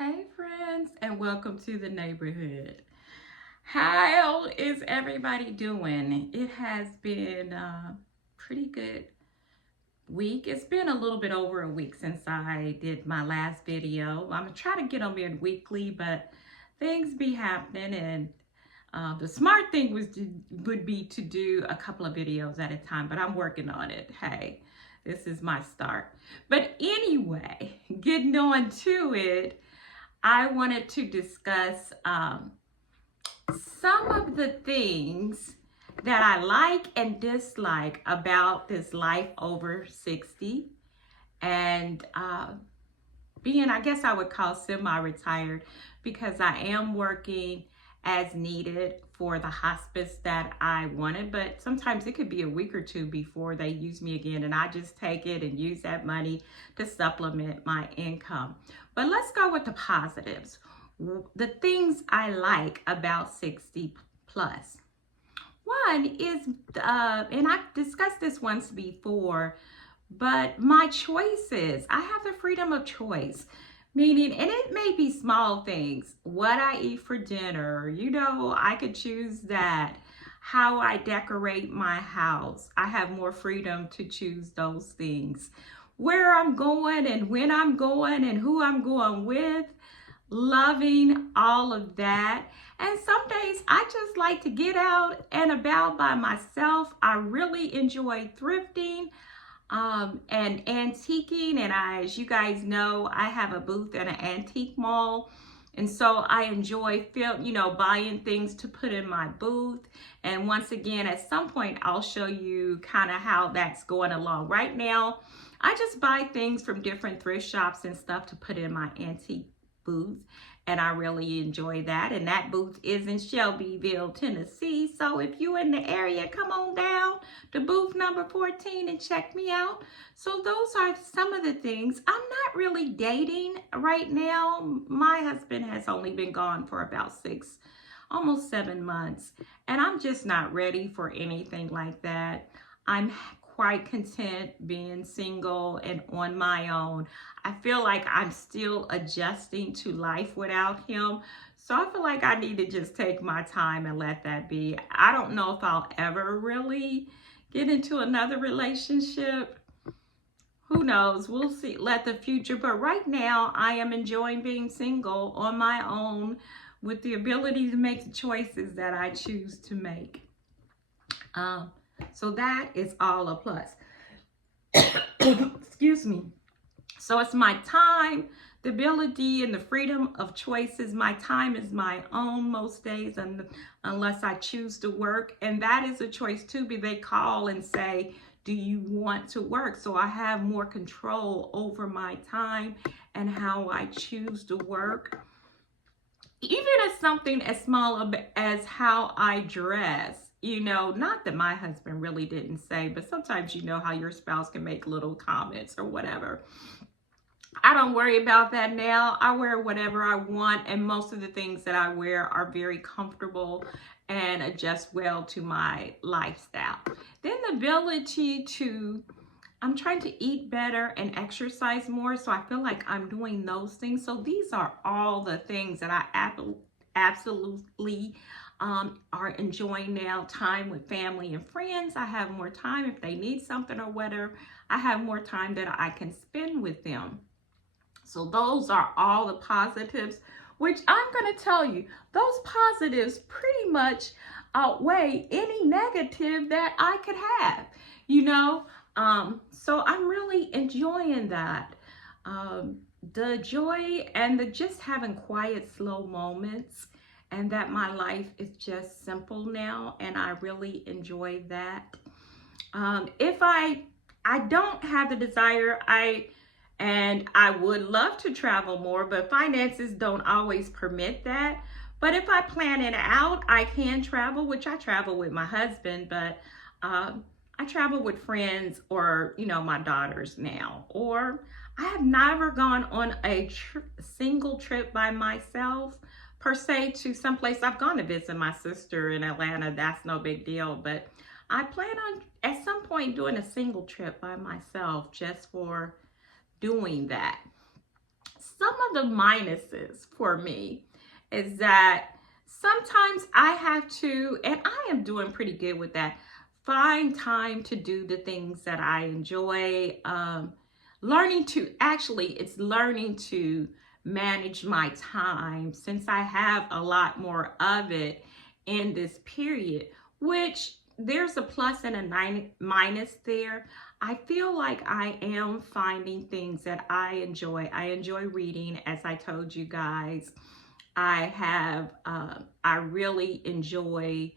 Hey friends, and welcome to the neighborhood. How is everybody doing? It has been a pretty good week. It's been a little bit over a week since I did my last video. I'm gonna try to get them in weekly, but things be happening, and the smart thing would be to do a couple of videos at a time, but I'm working on it. Hey, this is my start. But anyway, getting on to it. I wanted to discuss some of the things that I like and dislike about this life over 60 and being, I guess I would call semi-retired, because I am working as needed for the hospice that I wanted, but sometimes it could be a week or two before they use me again, and I just take it and use that money to supplement my income. But let's go with the positives. The things I like about 60 plus. One is, and I've discussed this once before, but my choices. I have the freedom of choice. Meaning, and it may be small things, what I eat for dinner, I could choose that. How I decorate my house, I have more freedom to choose those things. Where I'm going and when I'm going and who I'm going with, loving all of that. And some days I just like to get out and about by myself. I really enjoy thrifting and antiquing. And as you guys know, I have a booth at an antique mall. And so I enjoy buying things to put in my booth. And once again, at some point, I'll show you kind of how that's going along. Right now, I just buy things from different thrift shops and stuff to put in my antique booth. And I really enjoy that. And that booth is in Shelbyville, Tennessee. So if you're in the area, come on down to booth number 14 and check me out. So those are some of the things. I'm not really dating right now. My husband has only been gone for about almost 7 months. And I'm just not ready for anything like that. I'm quite content being single and on my own. I feel like I'm still adjusting to life without him. So I feel like I need to just take my time and let that be. I don't know if I'll ever really get into another relationship. Who knows? We'll see. Let the future. But right now, I am enjoying being single on my own with the ability to make the choices that I choose to make. So that is all a plus. Excuse me. So it's my time, the ability and the freedom of choices. My time is my own most days, unless I choose to work. And that is a choice too. They call and say, do you want to work? So I have more control over my time and how I choose to work. Even as something as small as how I dress. Not that my husband really didn't say, but sometimes how your spouse can make little comments or whatever. I don't worry about that now. I wear whatever I want, and most of the things that I wear are very comfortable and adjust well to my lifestyle. Then the ability to, I'm trying to eat better and exercise more, so I feel like I'm doing those things. So these are all the things that I absolutely are enjoying now. Time with family and friends. I have more time if they need something or whatever. I have more time that I can spend with them. So those are all the positives, which I'm going to tell you, those positives pretty much outweigh any negative that I could have, So I'm really enjoying that. The joy and the just having quiet, slow moments, and that my life is just simple now, and I really enjoy that. If I don't have the desire, I would love to travel more, but finances don't always permit that. But if I plan it out, I can travel, which I travel with my husband, but I travel with friends or, my daughters now. Or I have never gone on a single trip by myself, per se, to someplace. I've gone to visit my sister in Atlanta. That's no big deal. But I plan on, at some point, doing a single trip by myself just for doing that. Some of the minuses for me is that sometimes I have to, and I am doing pretty good with that, find time to do the things that I enjoy. It's learning to manage my time since I have a lot more of it in this period, which there's a plus and a minus there. I feel like I am finding things that I enjoy. I enjoy reading, as I told you guys. I really enjoy,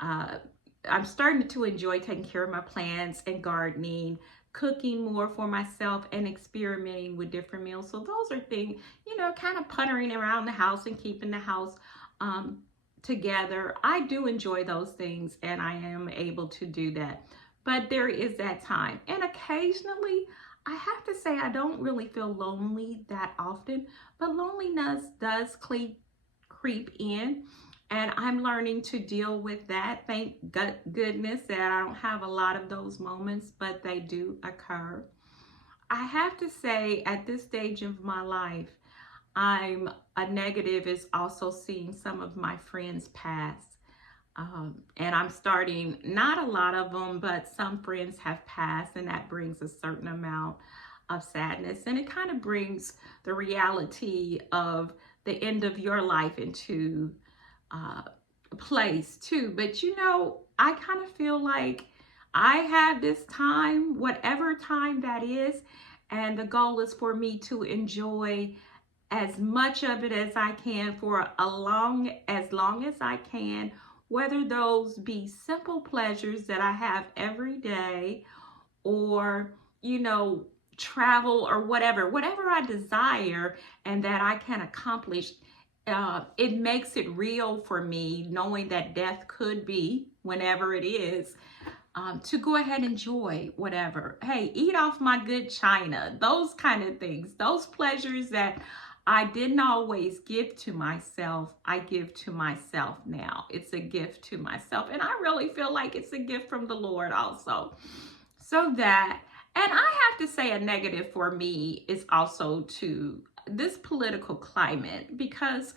I'm starting to enjoy taking care of my plants and gardening, cooking more for myself, and experimenting with different meals. So those are things, kind of puttering around the house and keeping the house together. I do enjoy those things, and I am able to do that. But there is that time. And occasionally, I have to say, I don't really feel lonely that often, but loneliness does creep in. And I'm learning to deal with that. Thank goodness that I don't have a lot of those moments, but they do occur. I have to say, at this stage of my life, I'm a negative is also seeing some of my friends pass. And I'm starting, not a lot of them, but some friends have passed, and that brings a certain amount of sadness. And it kind of brings the reality of the end of your life into place too. But I kind of feel like I have this time, whatever time that is, and the goal is for me to enjoy as much of it as I can for as long as I can, whether those be simple pleasures that I have every day, or travel, or whatever I desire and that I can accomplish. It makes it real for me, knowing that death could be whenever it is, to go ahead and enjoy whatever. Hey, eat off my good china, those kind of things, those pleasures that I didn't always give to myself, I give to myself now. It's a gift to myself. And I really feel like it's a gift from the Lord also. And I have to say, a negative for me is also to this political climate, because,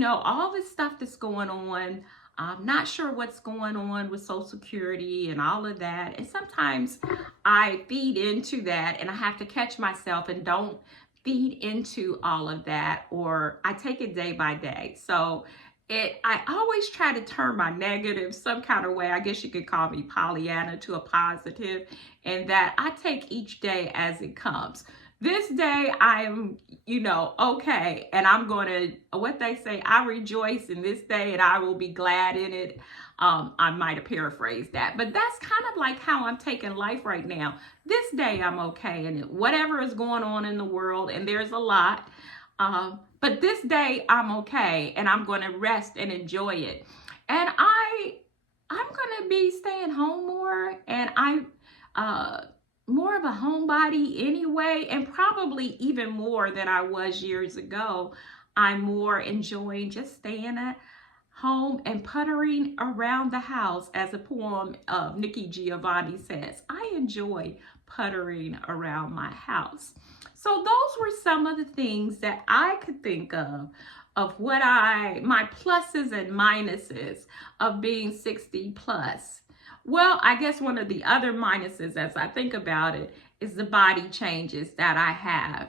all this stuff that's going on, I'm not sure what's going on with Social Security and all of that. And sometimes I feed into that, and I have to catch myself and don't feed into all of that, or I take it day by day. So I always try to turn my negative some kind of way. I guess you could call me Pollyanna, to a positive, and that I take each day as it comes. This day I'm, okay, and I'm going to, what they say, I rejoice in this day and I will be glad in it. I might have paraphrased that, but that's kind of like how I'm taking life right now. This day I'm okay, and whatever is going on in the world, and there's a lot, but this day I'm okay, and I'm going to rest and enjoy it. And I'm going to be staying home more, and I'm more of a homebody anyway, and probably even more than I was years ago. I'm more enjoying just staying at home and puttering around the house, as a poem of Nikki Giovanni says. I enjoy puttering around my house. So those were some of the things that I could think of what my pluses and minuses of being 60 plus. Well, I guess one of the other minuses, as I think about it, is the body changes that I have.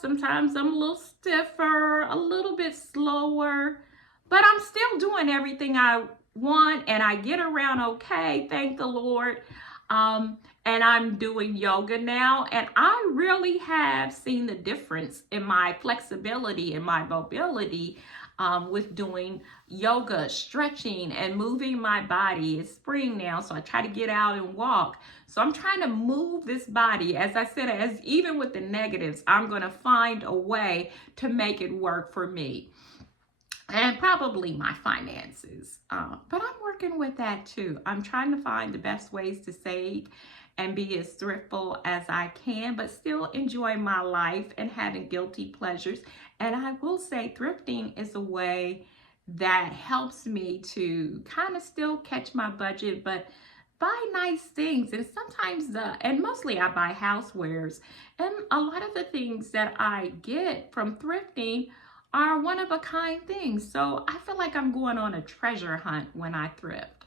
Sometimes I'm a little stiffer, a little bit slower, but I'm still doing everything I want, and I get around okay, thank the Lord. And I'm doing yoga now, and I really have seen the difference in my flexibility and my mobility with doing yoga, stretching, and moving my body. It's spring now, so I try to get out and walk. So I'm trying to move this body. As I said, even with the negatives, I'm going to find a way to make it work for me. And probably my finances. But I'm working with that too. I'm trying to find the best ways to save and be as thriftful as I can, but still enjoy my life and having guilty pleasures. And I will say, thrifting is a way that helps me to kind of still catch my budget, but buy nice things. And sometimes and mostly I buy housewares. And a lot of the things that I get from thrifting are one of a kind things. So I feel like I'm going on a treasure hunt when I thrift.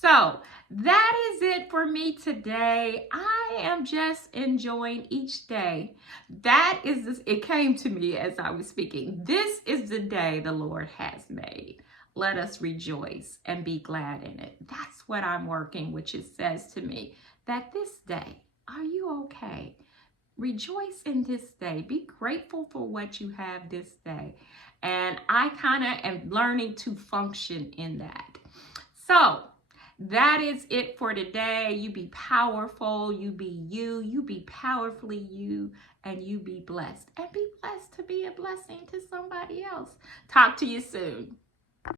So that is it for me today. I am just enjoying each day. That is this, it came to me as I was speaking. This is the day the Lord has made. Let us rejoice and be glad in it. That's what I'm working, which it says to me that this day, are you okay? Rejoice in this day. Be grateful for what you have this day. And I kind of am learning to function in that. So that is it for today. You be powerful. You be you. You be powerfully you. And you be blessed. And be blessed to be a blessing to somebody else. Talk to you soon.